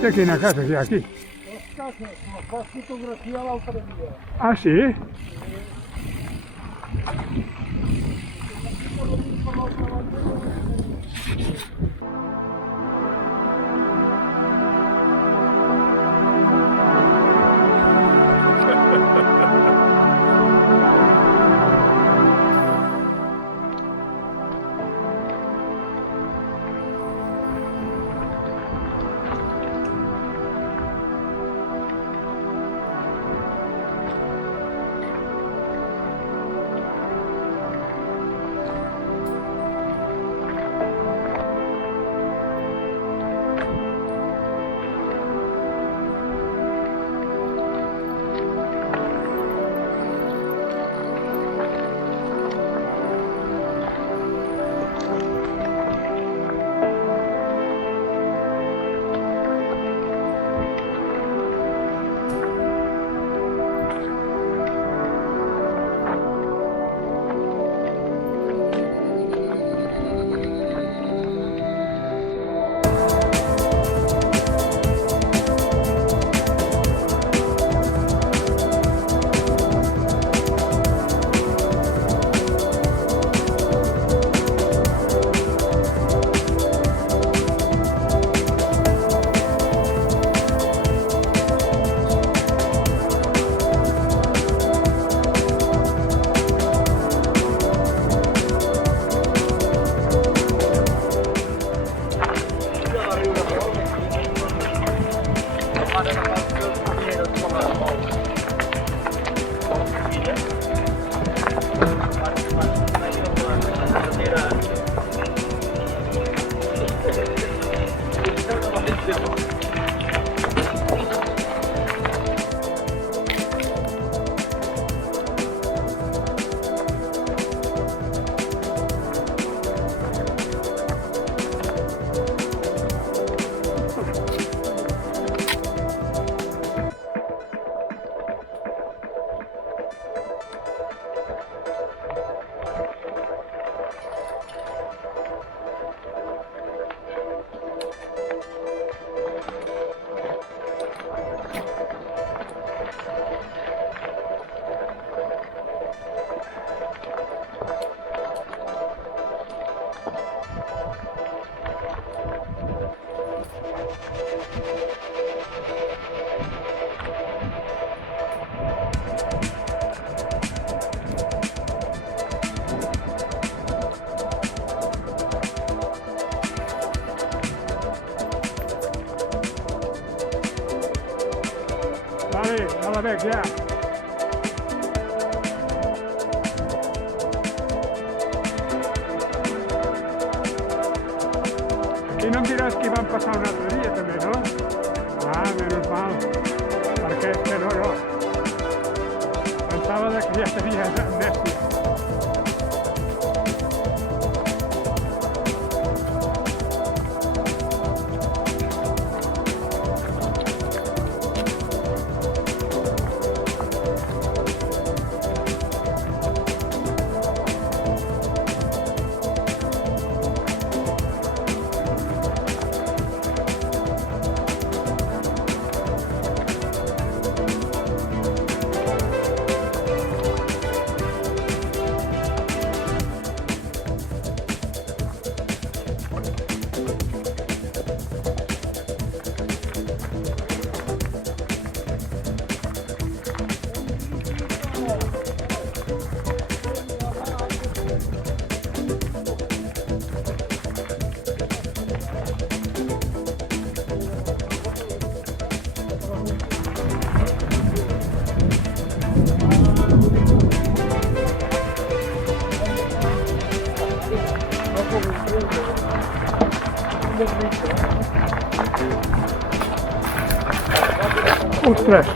De quina casa hi ha aquí? Les cases, les vas fotografiar l'altre dia. Ah, sí? Vale, a la veig ja. Aquí no em diràs que hi van passar un altre dia també, no? Ah, menys mal. Perquè és que no. Pensava que ja tenies amnèsia. Ostres!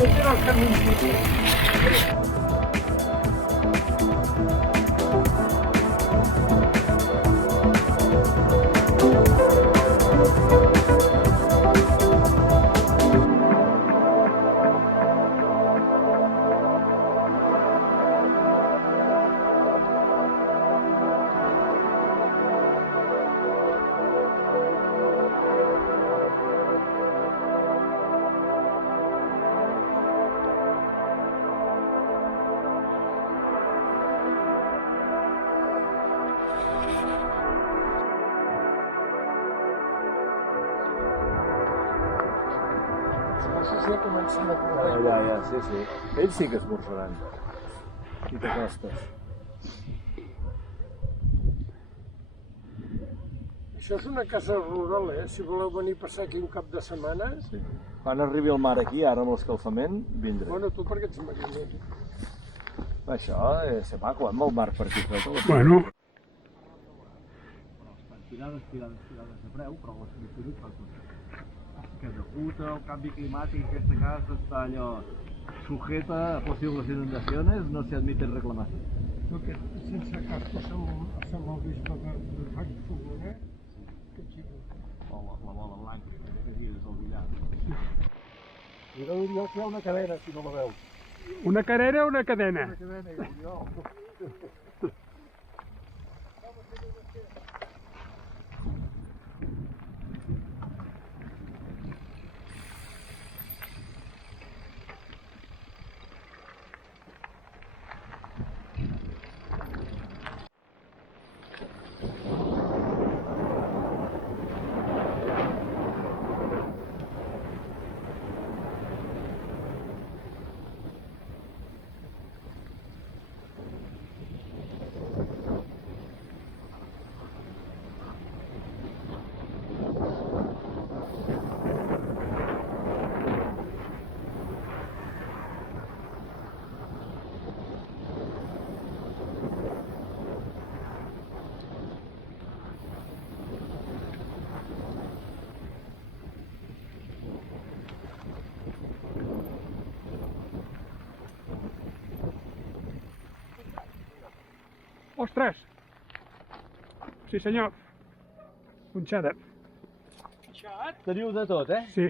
Aquest era el camí. No sé si ja comencen a córrer. Ja, sí. Ells sí que esmorzaran. I te costes. Això és una casa rural, si voleu venir a passar aquí un cap de setmana. Sí. Quan arribi el mar aquí, ara amb l'escalfament, vindré. Bueno, tu perquè ets mariner. Això és maco, amb el mar per aquí. Bueno, Tirades de preu, però les sol·licituds fan costar. Que degut al canvi climàtic, aquesta casa està allò sujeta a posibles inundaciones, no se admiten reclamacions. Aquest sense casco se m'ha vist de baix fogoner. O la bola blanca, que gires al billar. Mira, Oriol, que hi ha una cadena, si no la veus. una carrera o una cadena? Una cadena, Oriol. Ostres! Sí senyor. Punxada. Teniu de tot, eh? Sí.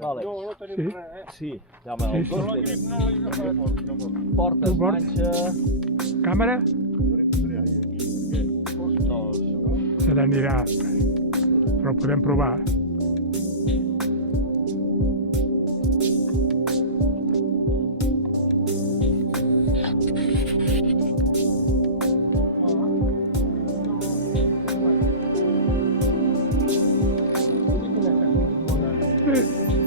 Vale. No, no tenim Sí. res, Sí, ja me Sí, sí. No, la grip no l'he Portes, Tu portes? manxa... Càmera? No, Se n'anirà. Però ho podem provar. Sí.